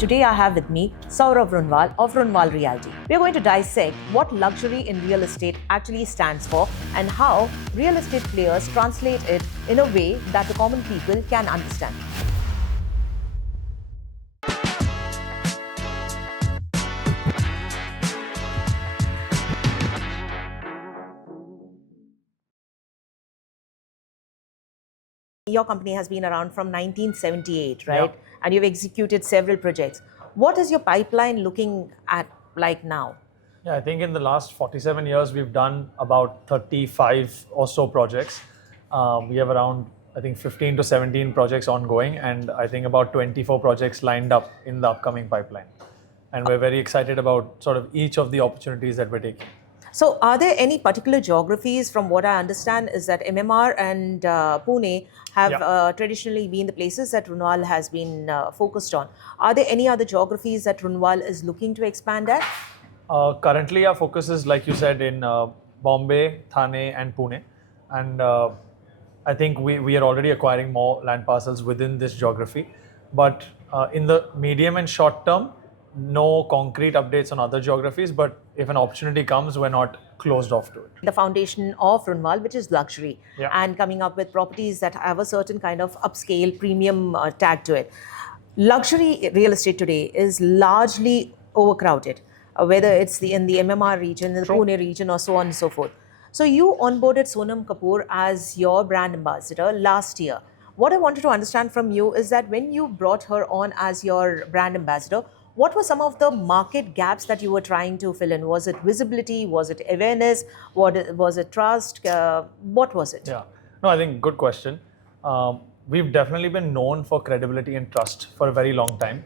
today I have with me Saurabh Runwal of Runwal Realty. We are going to dissect what luxury in real estate actually stands for and how real estate players translate it in a way that the common people can understand. Your company has been around from 1978, right? Yeah. And you've executed several projects. What is your pipeline looking at like now? Yeah, I think in the last 47 years, we've done about 35 or so projects. We have around, I think, 15 to 17 projects ongoing, and I think about 24 projects lined up in the upcoming pipeline. And we're very excited about sort of each of the opportunities that we're taking. So, are there any particular geographies? From what I understand, is that MMR and Pune have Yeah. traditionally been the places that Runwal has been focused on. Are there any other geographies that Runwal is looking to expand at? Currently, our focus is, like you said, in Bombay, Thane, and Pune. And I think we are already acquiring more land parcels within this geography. But in the medium and short term, no concrete updates on other geographies. But if an opportunity comes, we're not closed off to it. The foundation of Runwal, which is luxury, Yeah. and coming up with properties that have a certain kind of upscale premium tag to it. Luxury real estate today is largely overcrowded, whether it's in the MMR region, in the True. Pune region, or so on and so forth. So you onboarded Sonam Kapoor as your brand ambassador last year. What I wanted to understand from you is that when you brought her on as your brand ambassador, what were some of the market gaps that you were trying to fill in? Was it visibility? Was it awareness? Was it trust? What was it? Yeah. No, I think good question. We've definitely been known for credibility and trust for a very long time.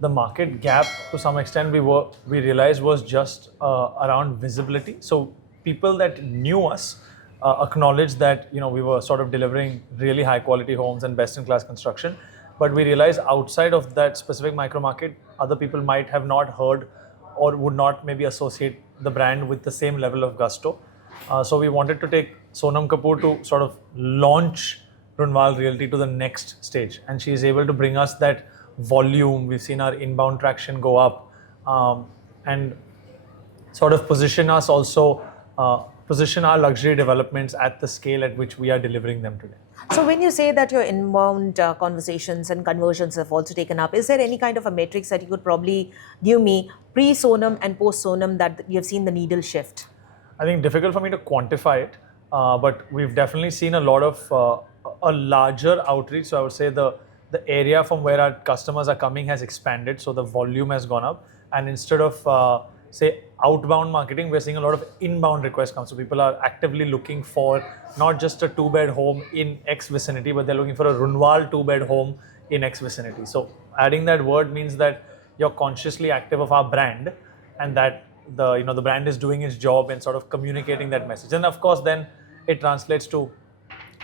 The market gap, to some extent, we realized was just around visibility. So people that knew us acknowledged that we were sort of delivering really high quality homes and best in class construction. But we realized outside of that specific micro market, other people might have not heard or would not maybe associate the brand with the same level of gusto. So we wanted to take Sonam Kapoor to sort of launch Runwal Realty to the next stage. And she is able to bring us that volume. We've seen our inbound traction go up, and sort of position us also, position our luxury developments at the scale at which we are delivering them today. So when you say that your inbound conversations and conversions have also taken up, is there any kind of a matrix that you could probably give me pre-Sonam and post-Sonam that you've seen the needle shift? I think difficult for me to quantify it, but we've definitely seen a lot of a larger outreach. So I would say the area from where our customers are coming has expanded, so the volume has gone up. And instead of say outbound marketing, we're seeing a lot of inbound requests come. So people are actively looking for not just a 2-bed home in X vicinity, but they're looking for a Runwal 2-bed home in X vicinity. So adding that word means that you're consciously active of our brand, and that the brand is doing its job and sort of communicating that message. And of course, then it translates to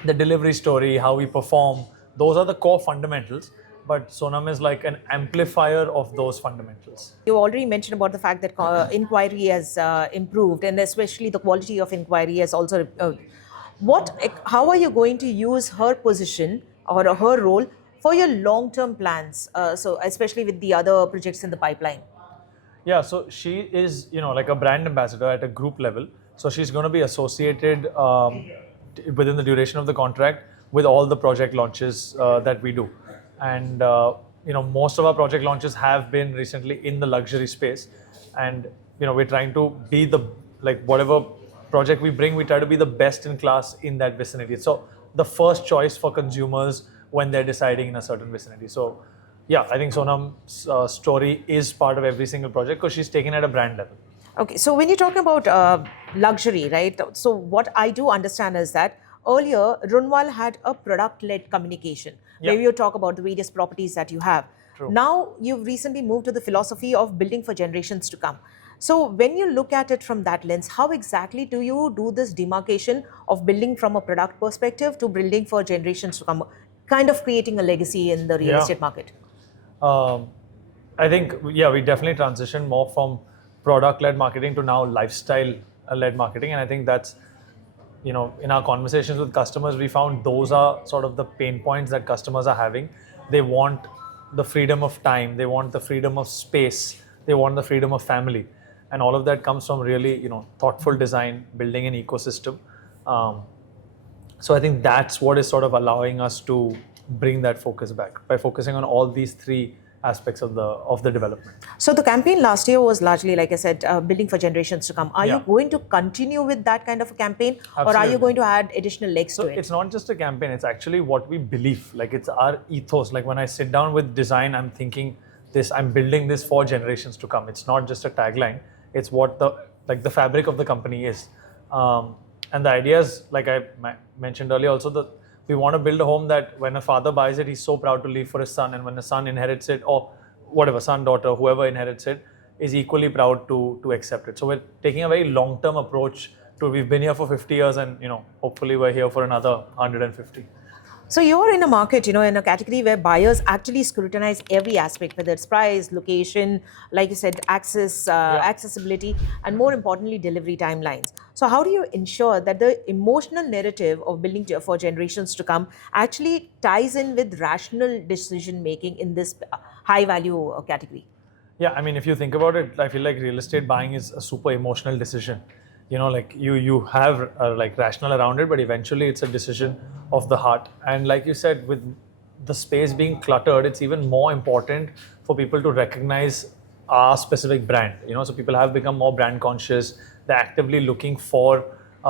the delivery story, how we perform. Those are the core fundamentals. But Sonam is like an amplifier of those fundamentals. You already mentioned about the fact that inquiry has improved, and especially the quality of inquiry has also improved. How are you going to use her position or her role for your long-term plans? So especially with the other projects in the pipeline. Yeah, so she is, like a brand ambassador at a group level. So she's going to be associated within the duration of the contract with all the project launches that we do. And most of our project launches have been recently in the luxury space, and we're trying to be whatever project we bring, we try to be the best in class in that vicinity. So the first choice for consumers when they're deciding in a certain vicinity. So yeah, I think Sonam's story is part of every single project because she's taken at a brand level. Okay, so when you're talking about luxury, right? So what I do understand is that earlier Runwal had a product-led communication, Yeah. where you talk about the various properties that you have. True. Now you've recently moved to the philosophy of building for generations to come. So when you look at it from that lens, how exactly do you do this demarcation of building from a product perspective to building for generations to come, kind of creating a legacy in the real Yeah. estate market? I think, we definitely transitioned more from product-led marketing to now lifestyle-led marketing. And I think that's, in our conversations with customers, we found those are sort of the pain points that customers are having. They want the freedom of time, they want the freedom of space, they want the freedom of family, and all of that comes from really, thoughtful design, building an ecosystem. Um, so I think that's what is sort of allowing us to bring that focus back by focusing on all these three aspects of the development. So the campaign last year was largely, like I said, building for generations to come. Are you Yeah. going to continue with that kind of a campaign, or are you Absolutely. going to add additional legs So to it? it's not just a campaign, it's actually what we believe. Like it's our ethos. Like when I sit down with design, I'm thinking this, I'm building this for generations to come. It's not just a tagline, it's what the fabric of the company is. And the idea is, like I mentioned earlier also, that we want to build a home that when a father buys it, he's so proud to leave for his son, and when a son inherits it, or whatever, son, daughter, whoever inherits it, is equally proud to accept it. So we're taking a very long-term approach to, we've been here for 50 years, and hopefully we're here for another 150. So you're in a market, in a category where buyers actually scrutinize every aspect, whether it's price, location, like you said, access, accessibility, and more importantly, delivery timelines. So how do you ensure that the emotional narrative of building for generations to come actually ties in with rational decision making in this high value category? Yeah, I mean, if you think about it, I feel like real estate buying is a super emotional decision. Like you have like rational around it, but eventually it's a decision of the heart. And like you said, with the space being cluttered, it's even more important for people to recognize our specific brand. So people have become more brand conscious. They're actively looking for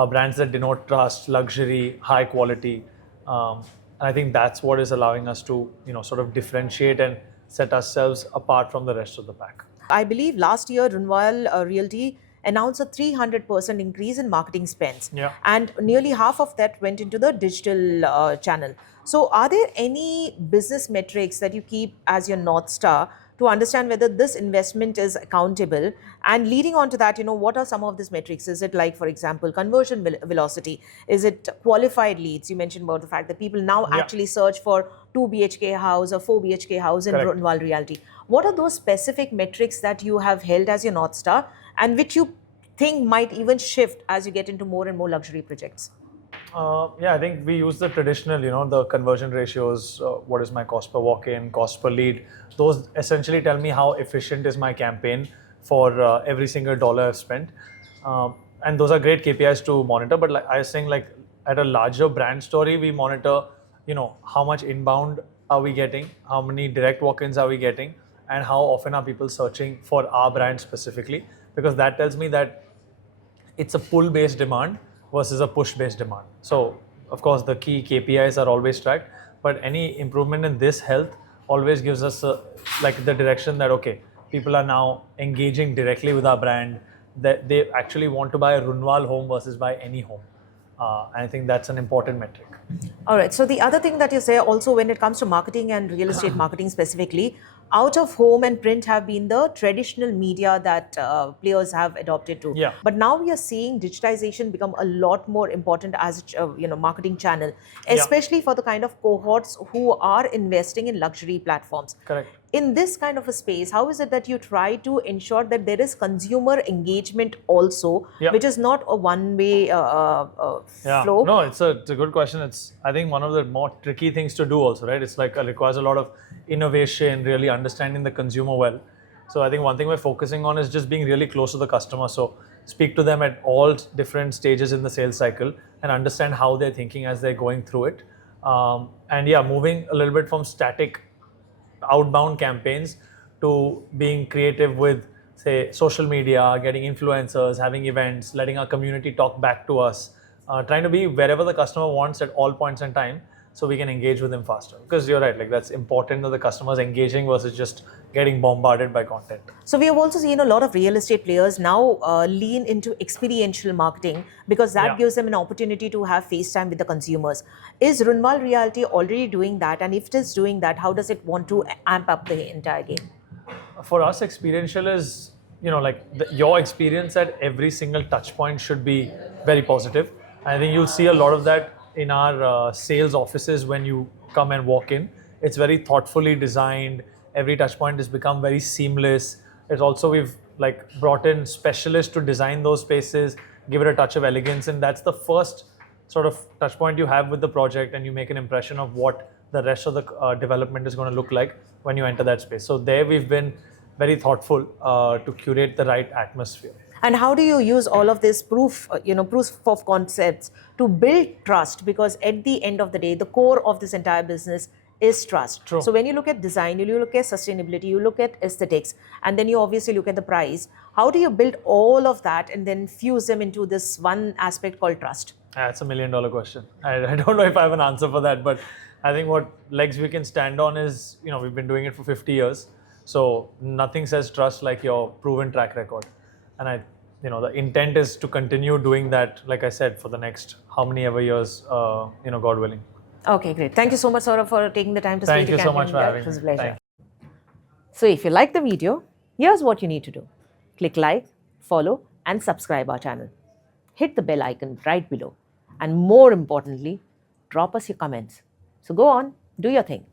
brands that denote trust, luxury, high quality. And I think that's what is allowing us to, sort of differentiate and set ourselves apart from the rest of the pack. I believe last year, Runwal Realty announced a 300% increase in marketing spends. Yeah. And nearly half of that went into the digital channel. So, are there any business metrics that you keep as your North Star to understand whether this investment is accountable? And leading on to that, what are some of these metrics? Is it like, for example, conversion velocity? Is it qualified leads? You mentioned about the fact that people now actually search for 2 BHK house or 4 BHK house in Correct. Runwal Realty. What are those specific metrics that you have held as your North Star and which you think might even shift as you get into more and more luxury projects? Yeah, I think we use the traditional, the conversion ratios. What is my cost per walk-in, cost per lead? Those essentially tell me how efficient is my campaign for every single dollar I've spent. And those are great KPIs to monitor. But like I was saying, like at a larger brand story, we monitor, how much inbound are we getting, how many direct walk-ins are we getting, and how often are people searching for our brand specifically? Because that tells me that it's a pull-based demand versus a push-based demand. So, of course, the key KPIs are always tracked, but any improvement in this health always gives us like the direction that, okay, people are now engaging directly with our brand, that they actually want to buy a Runwal home versus buy any home. And I think that's an important metric. All right. So the other thing that you say also when it comes to marketing and real estate marketing specifically, out of home and print have been the traditional media that players have adopted to. Yeah. But now we are seeing digitization become a lot more important as a marketing channel, especially for the kind of cohorts who are investing in luxury platforms. Correct. In this kind of a space, how is it that you try to ensure that there is consumer engagement also, which is not a one-way flow? No, it's a good question. It's, I think, one of the more tricky things to do also, right? It's like it requires a lot of innovation, really understanding the consumer well. So I think one thing we're focusing on is just being really close to the customer. So speak to them at all different stages in the sales cycle and understand how they're thinking as they're going through it. And yeah, moving a little bit from static outbound campaigns to being creative with, say, social media, getting influencers, having events, letting our community talk back to us, trying to be wherever the customer wants at all points in time so we can engage with them faster. Because you're right, like that's important that the customer is engaging versus just getting bombarded by content. So we have also seen a lot of real estate players now lean into experiential marketing because that gives them an opportunity to have face time with the consumers. Is Runwal Realty already doing that? And if it is doing that, how does it want to amp up the entire game? For us, experiential is, like your experience at every single touch point should be very positive. I think you'll see a lot of that in our sales offices when you come and walk in. It's very thoughtfully designed. Every touch point has become very seamless. It's also, we've like brought in specialists to design those spaces, give it a touch of elegance, and that's the first sort of touch point you have with the project, and you make an impression of what the rest of the development is going to look like when you enter that space. So there we've been very thoughtful to curate the right atmosphere. And how do you use all of this proof of concepts to build trust? Because at the end of the day, the core of this entire business is trust. True. So when you look at design, you look at sustainability, you look at aesthetics, and then you obviously look at the price. How do you build all of that and then fuse them into this one aspect called trust? That's $1 million question. I don't know if I have an answer for that, but I think what legs we can stand on is, we've been doing it for 50 years. So nothing says trust like your proven track record. And the intent is to continue doing that, like I said, for the next how many ever years, God willing. Okay, great. Thank you so much, Saurabh, for taking the time to speak to Thank you so much for having me. It was a pleasure. Thank you. So if you like the video, here's what you need to do. Click like, follow, and subscribe our channel. Hit the bell icon right below. And more importantly, drop us your comments. So go on, do your thing.